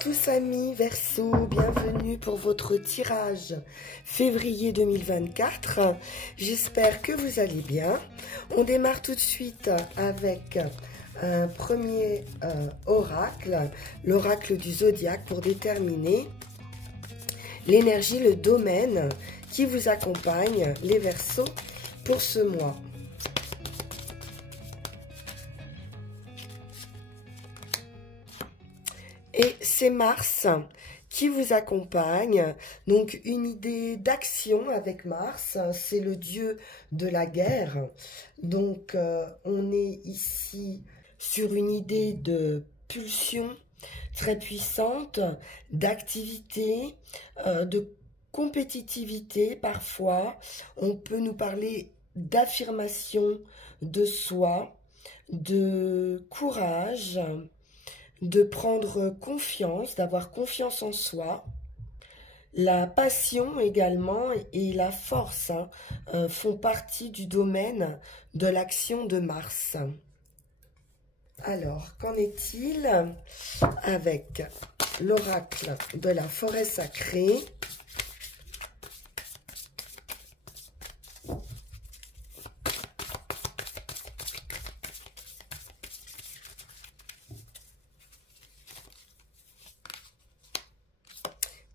tous amis Verseau, bienvenue pour votre tirage février 2024. J'espère que vous allez bien. On démarre tout de suite avec un premier oracle, l'oracle du zodiaque, pour déterminer l'énergie, le domaine qui vous accompagne, les Verseaux, pour ce mois. Et c'est Mars qui vous accompagne, donc une idée d'action avec Mars, c'est le dieu de la guerre. Donc on est ici sur une idée de pulsion très puissante, d'activité, de compétitivité parfois. On peut nous parler d'affirmation de soi, de courage, de prendre confiance, d'avoir confiance en soi. La passion également et la force font partie du domaine de l'action de Mars. Alors, qu'en est-il avec l'oracle de la forêt sacrée ?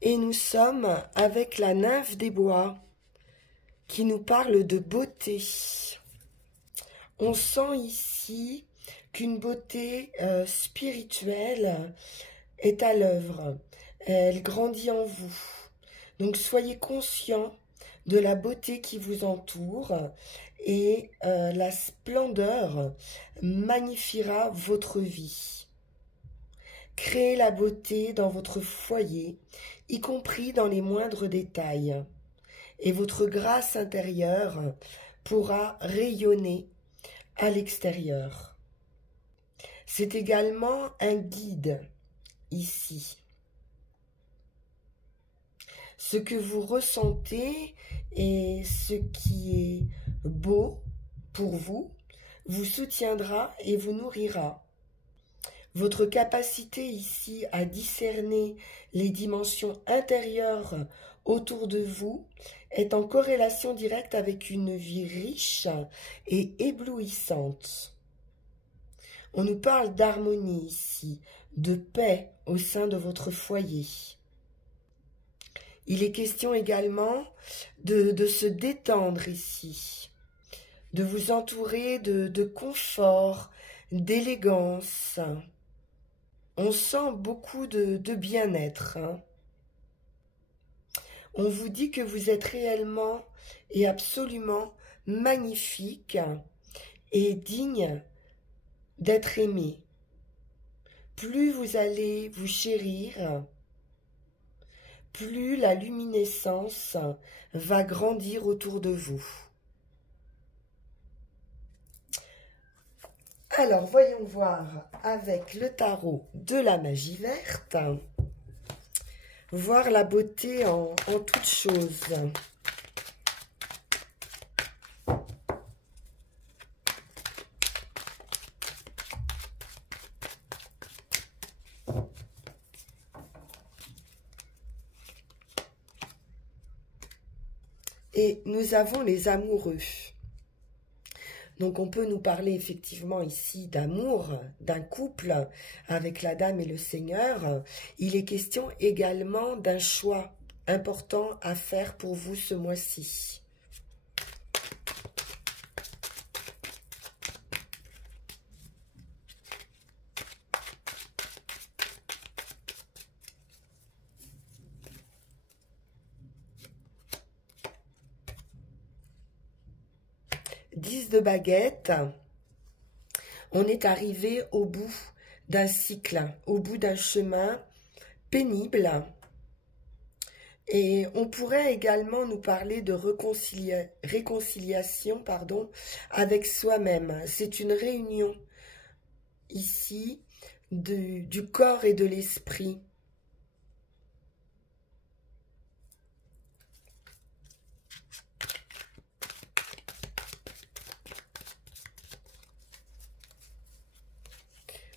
Et nous sommes avec la nymphe des bois qui nous parle de beauté. On sent ici qu'une beauté spirituelle est à l'œuvre. Elle grandit en vous. Donc soyez conscients de la beauté qui vous entoure et la splendeur magnifiera votre vie. Créez la beauté dans votre foyer, y compris dans les moindres détails. Et votre grâce intérieure pourra rayonner à l'extérieur. C'est également un guide ici. Ce que vous ressentez et ce qui est beau pour vous, vous soutiendra et vous nourrira. Votre capacité ici à discerner les dimensions intérieures autour de vous est en corrélation directe avec une vie riche et éblouissante. On nous parle d'harmonie ici, de paix au sein de votre foyer. Il est question également de se détendre ici, de vous entourer de confort, d'élégance. On sent beaucoup de bien-être. On vous dit que vous êtes réellement et absolument magnifique et digne d'être aimé. Plus vous allez vous chérir, plus la luminescence va grandir autour de vous. Alors, voyons voir avec le tarot de la magie verte, voir la beauté en toutes choses. Et nous avons les amoureux. Donc on peut nous parler effectivement ici d'amour, d'un couple avec la dame et le seigneur. Il est question également d'un choix important à faire pour vous ce mois-ci. De baguette, on est arrivé au bout d'un cycle, au bout d'un chemin pénible. Et on pourrait également nous parler de réconciliation, avec soi-même. C'est une réunion ici du corps et de l'esprit.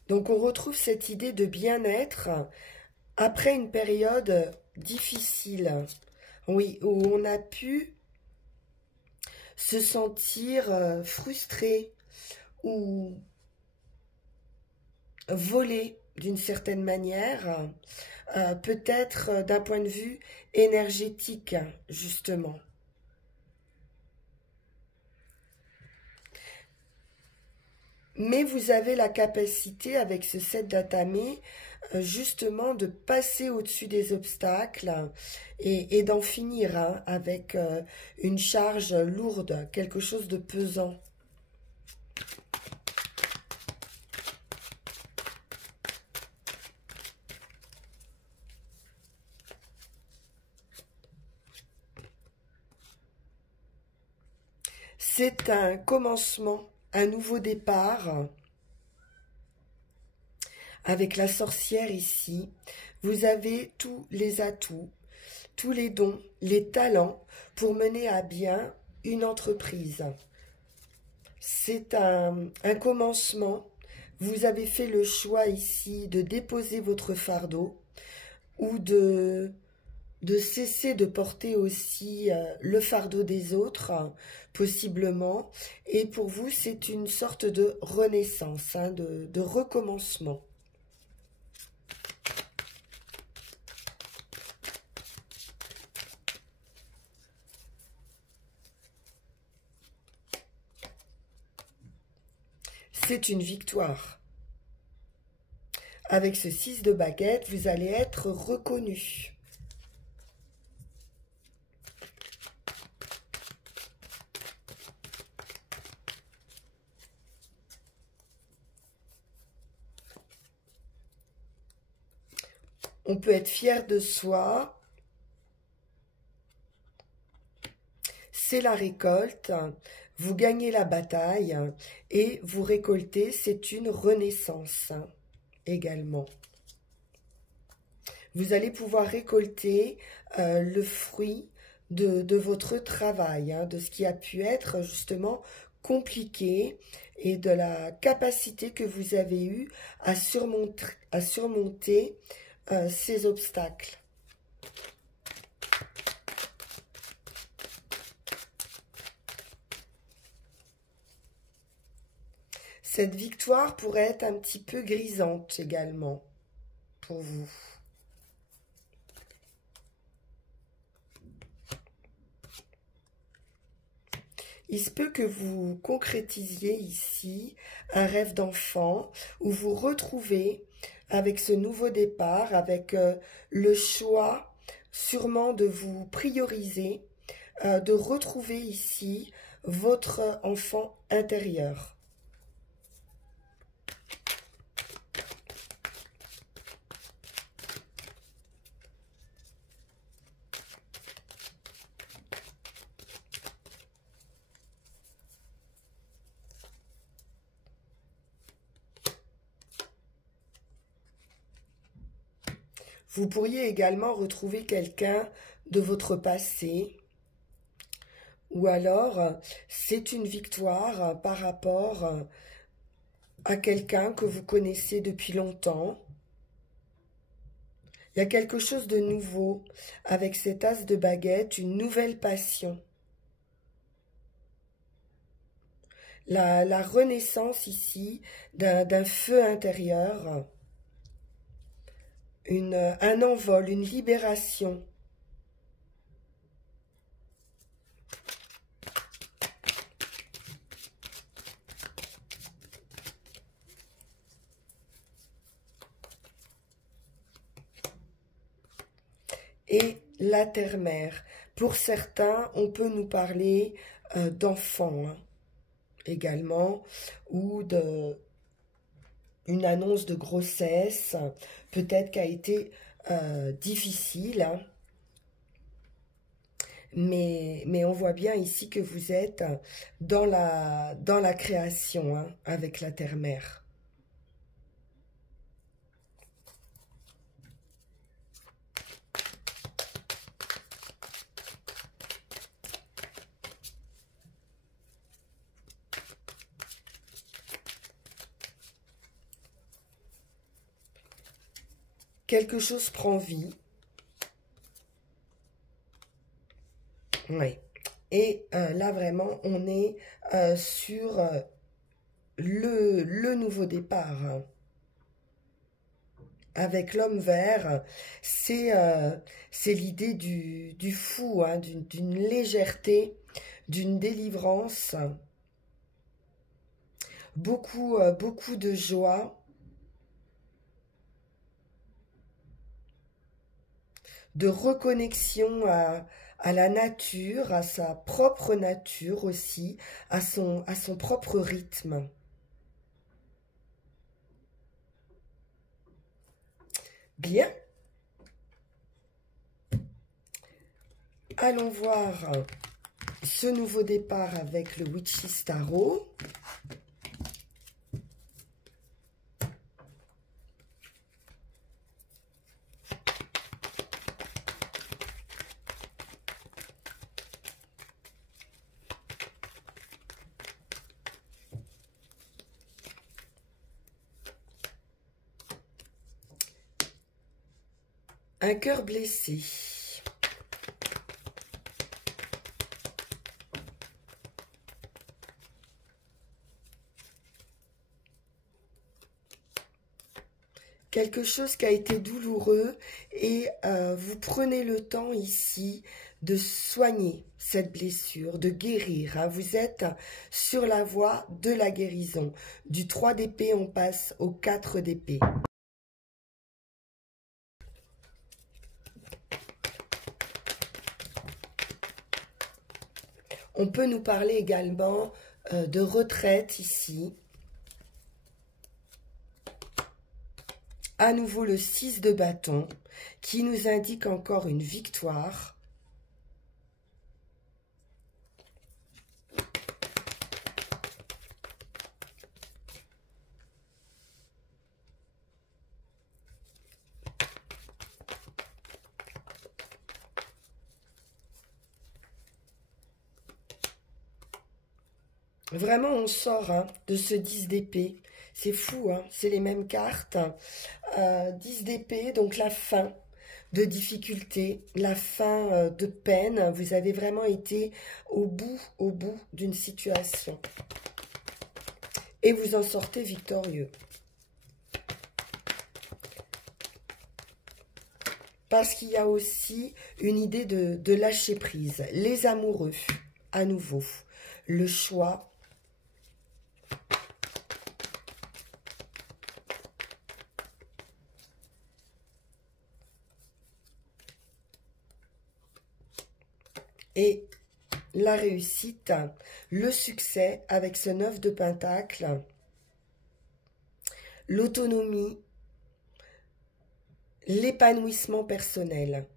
Donc on retrouve cette idée de bien-être après une période difficile, oui, où on a pu se sentir frustré ou volé d'une certaine manière, peut-être d'un point de vue énergétique, justement. Mais vous avez la capacité, avec ce 7 d'Atame, justement de passer au-dessus des obstacles et d'en finir hein, avec une charge lourde, quelque chose de pesant. C'est un commencement, un nouveau départ. Avec la sorcière ici, vous avez tous les atouts, tous les dons, les talents pour mener à bien une entreprise. C'est un commencement. Vous avez fait le choix ici de déposer votre fardeau ou de cesser de porter aussi le fardeau des autres, possiblement. Et pour vous, c'est une sorte de renaissance, hein, de recommencement. C'est une victoire. Avec ce 6 de baguette, vous allez être reconnu. On peut être fier de soi. C'est la récolte. Vous gagnez la bataille et vous récoltez. C'est une renaissance également. Vous allez pouvoir récolter le fruit de votre travail, hein, de ce qui a pu être justement compliqué et de la capacité que vous avez eue à surmonter ces obstacles. Cette victoire pourrait être un petit peu grisante également pour vous. Il se peut que vous concrétisiez ici un rêve d'enfant où vous retrouvez avec ce nouveau départ, avec le choix sûrement de vous prioriser, de retrouver ici votre enfant intérieur. Vous pourriez également retrouver quelqu'un de votre passé, ou alors c'est une victoire par rapport à quelqu'un que vous connaissez depuis longtemps. Il y a quelque chose de nouveau avec cet as de baguette, une nouvelle passion. La renaissance ici d'un feu intérieur. Un envol, une libération. Et la terre-mère. Pour certains, on peut nous parler d'enfants hein, également, ou une annonce de grossesse, peut-être qui a été difficile, hein. Mais on voit bien ici que vous êtes dans la création hein, avec la terre-mère. quelque chose prend vie. Oui. Et là, vraiment, on est sur le nouveau départ. Avec l'homme vert, c'est l'idée du fou, hein, d'une légèreté, d'une délivrance, beaucoup de joie, de reconnexion à la nature, à sa propre nature aussi, à son propre rythme. Bien. Allons voir ce nouveau départ avec le Witch's Tarot. Un cœur blessé. Quelque chose qui a été douloureux et vous prenez le temps ici de soigner cette blessure, de guérir. Hein. Vous êtes sur la voie de la guérison. Du 3 d'épée, on passe au 4 d'épée. On peut nous parler également de retraite ici. À nouveau le 6 de bâton qui nous indique encore une victoire. Vraiment, on sort hein, de ce 10 d'épée. C'est fou, hein, c'est les mêmes cartes. 10 d'épée, donc la fin de difficulté, la fin de peine. Vous avez vraiment été au bout d'une situation. Et vous en sortez victorieux. Parce qu'il y a aussi une idée de lâcher prise. Les amoureux, à nouveau. Le choix. Et la réussite, le succès avec ce 9 de Pentacle, l'autonomie, l'épanouissement personnel.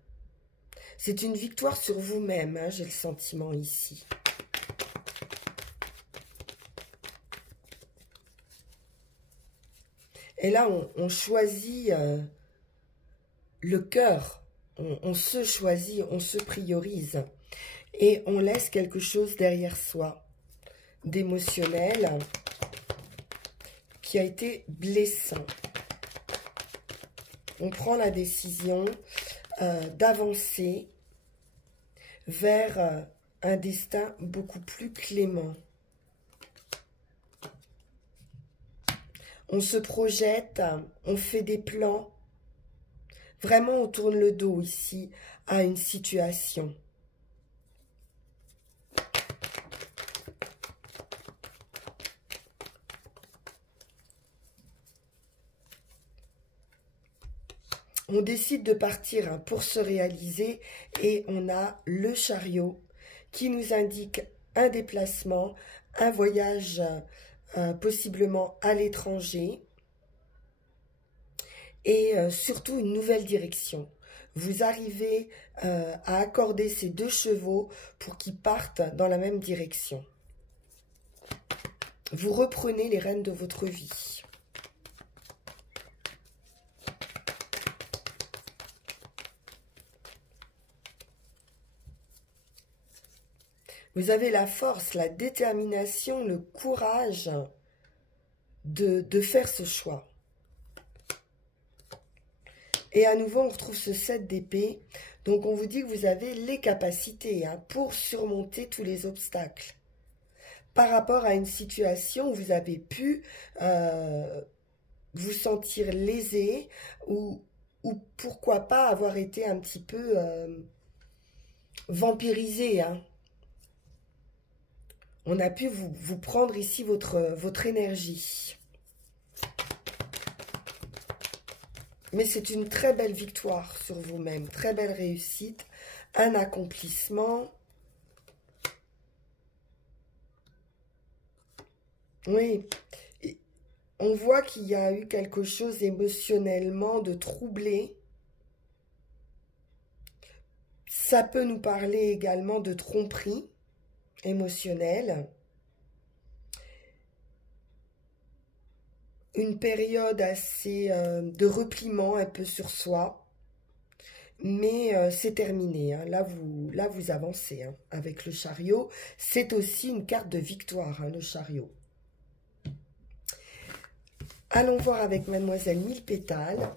C'est une victoire sur vous-même, hein, j'ai le sentiment ici. Et là, on choisit le cœur, on se choisit, on se priorise. Et on laisse quelque chose derrière soi, d'émotionnel, qui a été blessant. On prend la décision d'avancer vers un destin beaucoup plus clément. On se projette, on fait des plans. Vraiment, on tourne le dos ici à une situation. On décide de partir hein, pour se réaliser et on a le chariot qui nous indique un déplacement, un voyage possiblement à l'étranger et surtout une nouvelle direction. Vous arrivez à accorder ces deux chevaux pour qu'ils partent dans la même direction. Vous reprenez les rênes de votre vie. Vous avez la force, la détermination, le courage de faire ce choix. Et à nouveau, on retrouve ce 7 d'épée. Donc, on vous dit que vous avez les capacités hein, pour surmonter tous les obstacles. Par rapport à une situation où vous avez pu vous sentir lésé ou pourquoi pas avoir été un petit peu vampirisé. Hein. On a pu vous prendre ici votre énergie. Mais c'est une très belle victoire sur vous-même, très belle réussite, un accomplissement. Oui, on voit qu'il y a eu quelque chose émotionnellement de troublé. Ça peut nous parler également de tromperie émotionnelle. Une période assez de repliement un peu sur soi. Mais c'est terminé. Hein. Là, vous avancez hein, avec le chariot. C'est aussi une carte de victoire, hein, le chariot. Allons voir avec Mademoiselle Mille Pétales.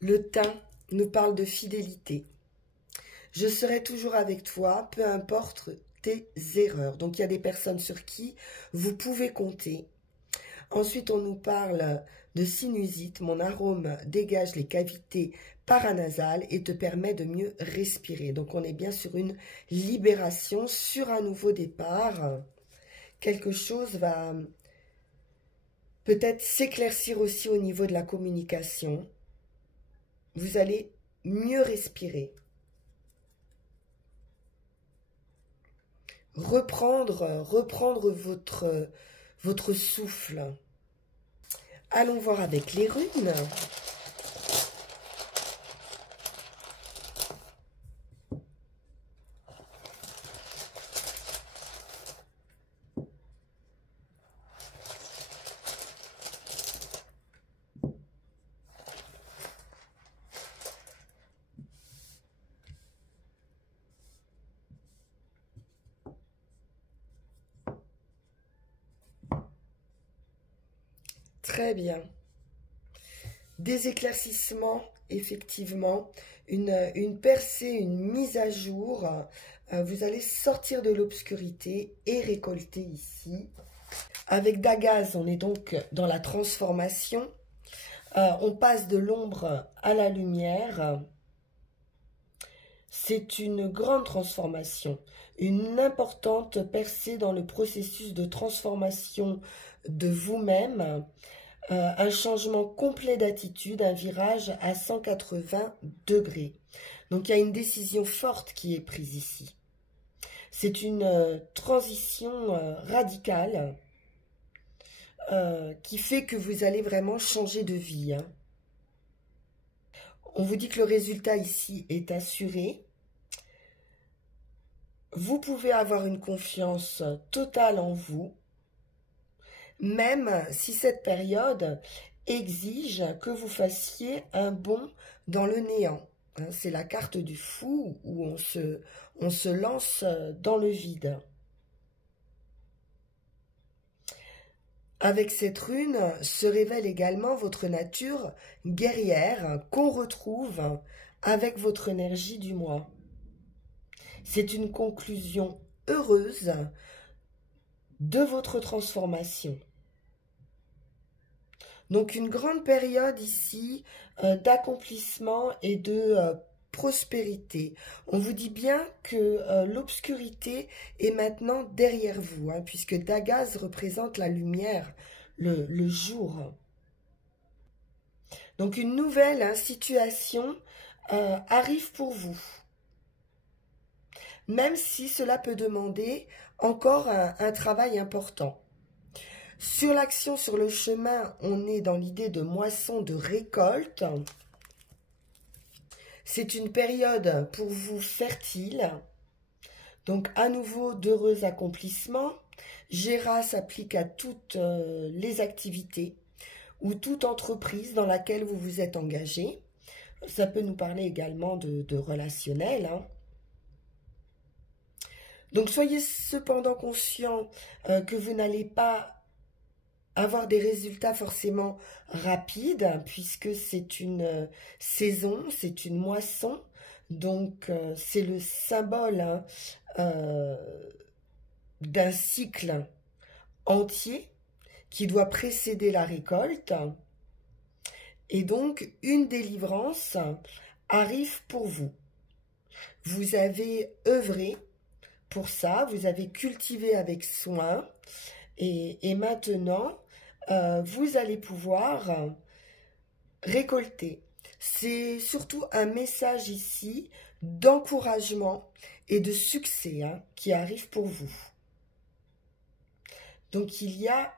Le thym nous parle de fidélité. Je serai toujours avec toi, peu importe tes erreurs. Donc, il y a des personnes sur qui vous pouvez compter. Ensuite, on nous parle de sinusite. Mon arôme dégage les cavités paranasales et te permet de mieux respirer. Donc, on est bien sur une libération, sur un nouveau départ. Quelque chose va peut-être s'éclaircir aussi au niveau de la communication. Vous allez mieux respirer. Reprendre votre souffle. Allons voir avec les runes. Très bien. Des éclaircissements, effectivement, une percée, une mise à jour. Vous allez sortir de l'obscurité et récolter ici. Avec Dagaz, on est donc dans la transformation. On passe de l'ombre à la lumière. C'est une grande transformation, une importante percée dans le processus de transformation de vous-même. Un changement complet d'attitude, un virage à 180 degrés. Donc, il y a une décision forte qui est prise ici. C'est une transition radicale qui fait que vous allez vraiment changer de vie. Hein. On vous dit que le résultat ici est assuré. Vous pouvez avoir une confiance totale en vous. Même si cette période exige que vous fassiez un bond dans le néant. Hein, c'est la carte du fou où on se lance dans le vide. Avec cette rune se révèle également votre nature guerrière qu'on retrouve avec votre énergie du mois. C'est une conclusion heureuse de votre transformation. Donc une grande période ici d'accomplissement et de prospérité. On vous dit bien que l'obscurité est maintenant derrière vous, hein, puisque Dagaz représente la lumière, le jour. Donc une nouvelle hein, situation arrive pour vous. Même si cela peut demander encore un travail important. Sur l'action, sur le chemin, on est dans l'idée de moisson, de récolte. C'est une période pour vous fertile. Donc, à nouveau, d'heureux accomplissements. Géra s'applique à toutes les activités ou toute entreprise dans laquelle vous vous êtes engagé. Ça peut nous parler également de relationnel, hein. Donc soyez cependant conscient que vous n'allez pas avoir des résultats forcément rapides, puisque c'est une saison, c'est une moisson, donc c'est le symbole hein, d'un cycle entier qui doit précéder la récolte. Et donc, une délivrance arrive pour vous. Vous avez œuvré pour ça, vous avez cultivé avec soin, et maintenant, vous allez pouvoir récolter. C'est surtout un message ici d'encouragement et de succès hein, qui arrive pour vous. Donc, il y a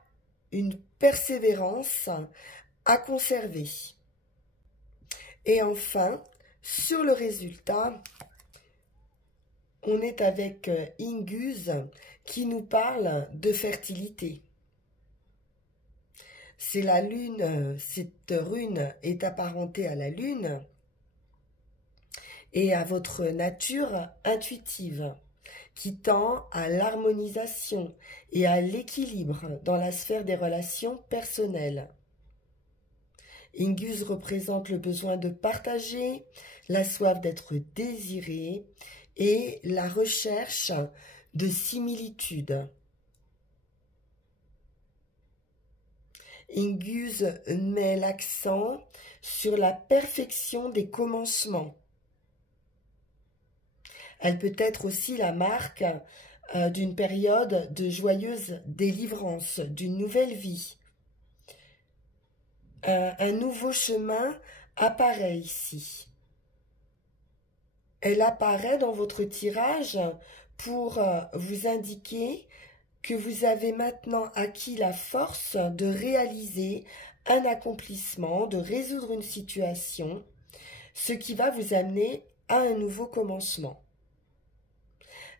une persévérance à conserver. Et enfin, sur le résultat, on est avec Inguse qui nous parle de fertilité. C'est la lune, cette rune est apparentée à la lune et à votre nature intuitive qui tend à l'harmonisation et à l'équilibre dans la sphère des relations personnelles. Inguse représente le besoin de partager, la soif d'être désiré et la recherche de similitudes. Inguse met l'accent sur la perfection des commencements. Elle peut être aussi la marque d'une période de joyeuse délivrance, d'une nouvelle vie. Un nouveau chemin apparaît ici. Elle apparaît dans votre tirage pour vous indiquer que vous avez maintenant acquis la force de réaliser un accomplissement, de résoudre une situation, ce qui va vous amener à un nouveau commencement.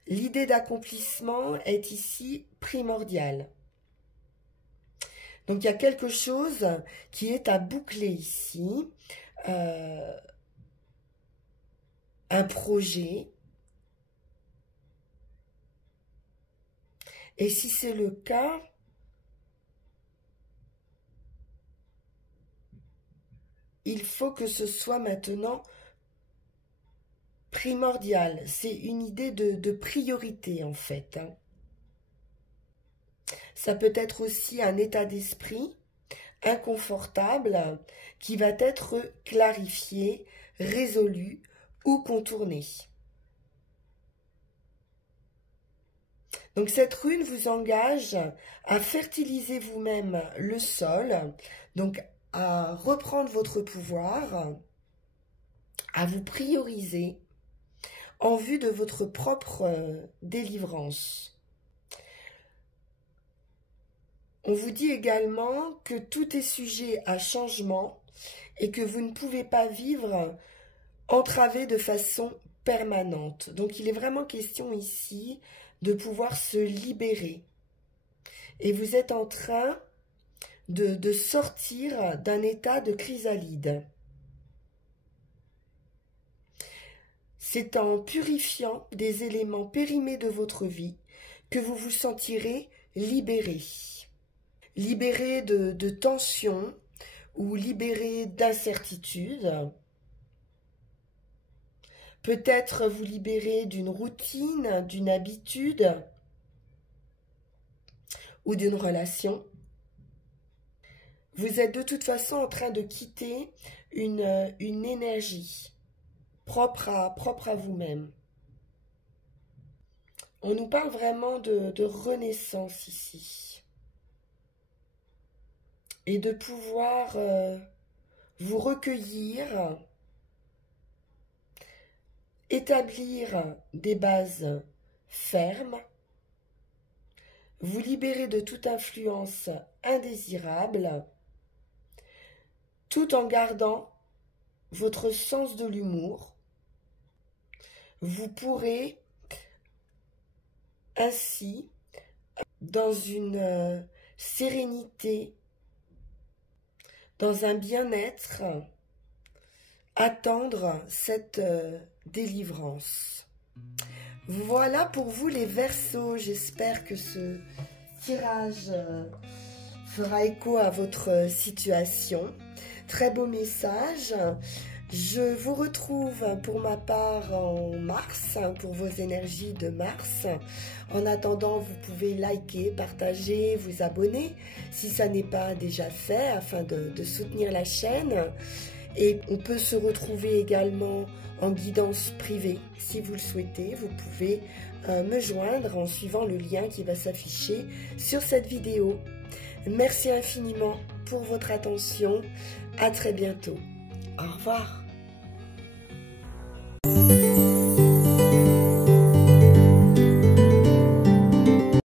L'idée d'accomplissement est ici primordiale. Donc il y a quelque chose qui est à boucler ici, un projet. Et si c'est le cas, il faut que ce soit maintenant primordial. C'est une idée de priorité en fait. Hein. Ça peut être aussi un état d'esprit inconfortable qui va être clarifié, résolu ou contourné. Donc cette rune vous engage à fertiliser vous-même le sol, donc à reprendre votre pouvoir, à vous prioriser en vue de votre propre délivrance. On vous dit également que tout est sujet à changement et que vous ne pouvez pas vivre entravé de façon permanente. Donc il est vraiment question ici de pouvoir se libérer. Et vous êtes en train de sortir d'un état de chrysalide. C'est en purifiant des éléments périmés de votre vie que vous vous sentirez libéré. Libéré de tensions ou libéré d'incertitudes. Peut-être vous libérer d'une routine, d'une habitude ou d'une relation. Vous êtes de toute façon en train de quitter une énergie propre à vous-même. On nous parle vraiment de renaissance ici. Et de pouvoir vous recueillir, établir des bases fermes, vous libérer de toute influence indésirable, tout en gardant votre sens de l'humour. Vous pourrez ainsi, dans une sérénité, dans un bien-être, attendre cette délivrance. Voilà pour vous les Verseaux. J'espère que ce tirage fera écho à votre situation. Très beau message. Je vous retrouve pour ma part en mars, pour vos énergies de mars. En attendant, vous pouvez liker, partager, vous abonner si ça n'est pas déjà fait afin de soutenir la chaîne. Et on peut se retrouver également en guidance privée. Si vous le souhaitez, vous pouvez me joindre en suivant le lien qui va s'afficher sur cette vidéo. Merci infiniment pour votre attention. À très bientôt. Au revoir.